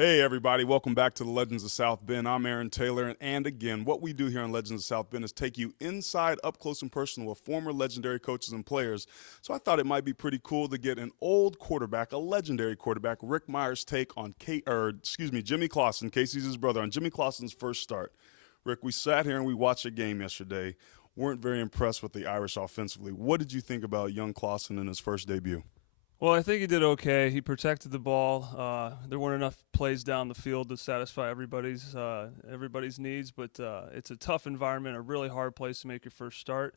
Hey, everybody. Welcome back to the Legends of South Bend. I'm Aaron Taylor. And again, what we do here on Legends of South Bend is take you inside, up close and personal with former legendary coaches and players. So I thought it might be pretty cool to get an old quarterback, a legendary quarterback, Rick Meyer's take on Jimmy Clausen. Casey's his brother, on Jimmy Clausen's first start. Rick, we sat here and we watched a game yesterday. Weren't very impressed with the Irish offensively. What did you think about young Clausen in his first debut? Well, I think he did okay. He protected the ball. There weren't enough plays down the field to satisfy everybody's needs, but it's a tough environment, a really hard place to make your first start,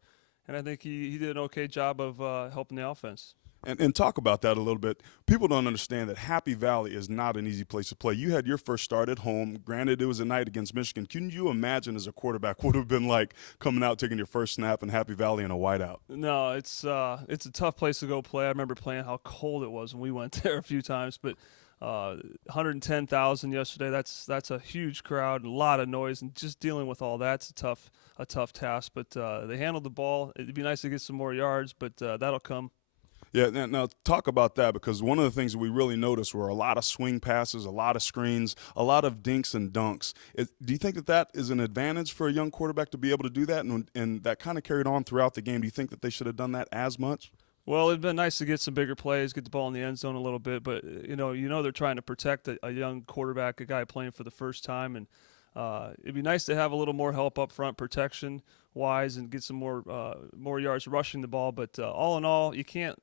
and I think he did an okay job of helping the offense. And talk about that a little bit. People don't understand that Happy Valley is not an easy place to play. You had your first start at home. Granted, it was a night against Michigan. Can you imagine as a quarterback what would have been like coming out, taking your first snap in Happy Valley in a whiteout? No, it's a tough place to go play. I remember playing how cold it was when we went there a few times, but 110,000 yesterday. That's a huge crowd, and a lot of noise, and just dealing with all that's a tough task. But they handled the ball. It'd be nice to get some more yards, but that'll come. Yeah, now talk about that, because one of the things that we really noticed were a lot of swing passes, a lot of screens, a lot of dinks and dunks. Do you think that is an advantage for a young quarterback to be able to do that, and that kind of carried on throughout the game? Do you think that they should have done that as much? Well, it'd been nice to get some bigger plays, get the ball in the end zone a little bit, but they're trying to protect a young quarterback, a guy playing for the first time, and it'd be nice to have a little more help up front, protection wise, and get some more yards rushing the ball. But all in all, you can't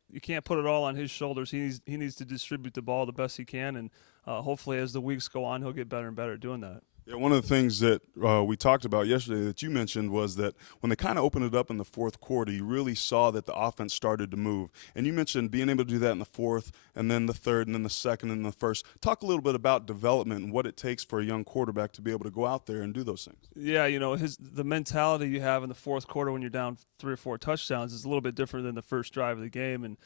put it all on his shoulders. He needs to distribute the ball the best he can, and hopefully as the weeks go on, he'll get better and better at doing that. Yeah, one of the things that we talked about yesterday that you mentioned was that when they kind of opened it up in the fourth quarter, you really saw that the offense started to move. And you mentioned being able to do that in the fourth, and then the third, and then the second, and the first. Talk a little bit about development and what it takes for a young quarterback to be able to go out there and do those things. Yeah, the mentality you have in the fourth quarter when you're down 3 or 4 touchdowns is a little bit different than the first drive of the game. And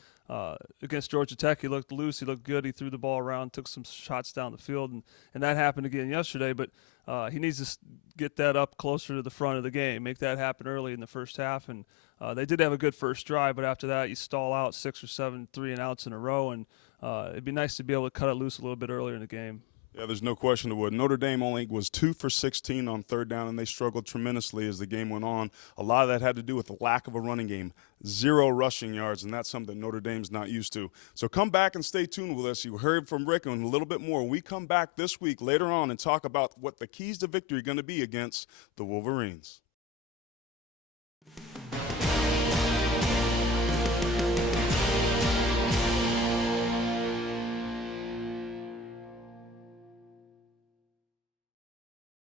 against Georgia Tech, he looked loose, he looked good, he threw the ball around, took some shots down the field, and that happened again yesterday. But he needs to get that up closer to the front of the game, make that happen early in the first half. And they did have a good first drive, but after that, you stall out 6 or 7 3-and-outs in a row, and it'd be nice to be able to cut it loose a little bit earlier in the game. Yeah, there's no question it would. Notre Dame only was 2 for 16 on third down, and they struggled tremendously as the game went on. A lot of that had to do with the lack of a running game. 0 rushing yards, and that's something Notre Dame's not used to. So come back and stay tuned with us. You heard from Rick and a little bit more. We come back this week later on and talk about what the keys to victory are going to be against the Wolverines.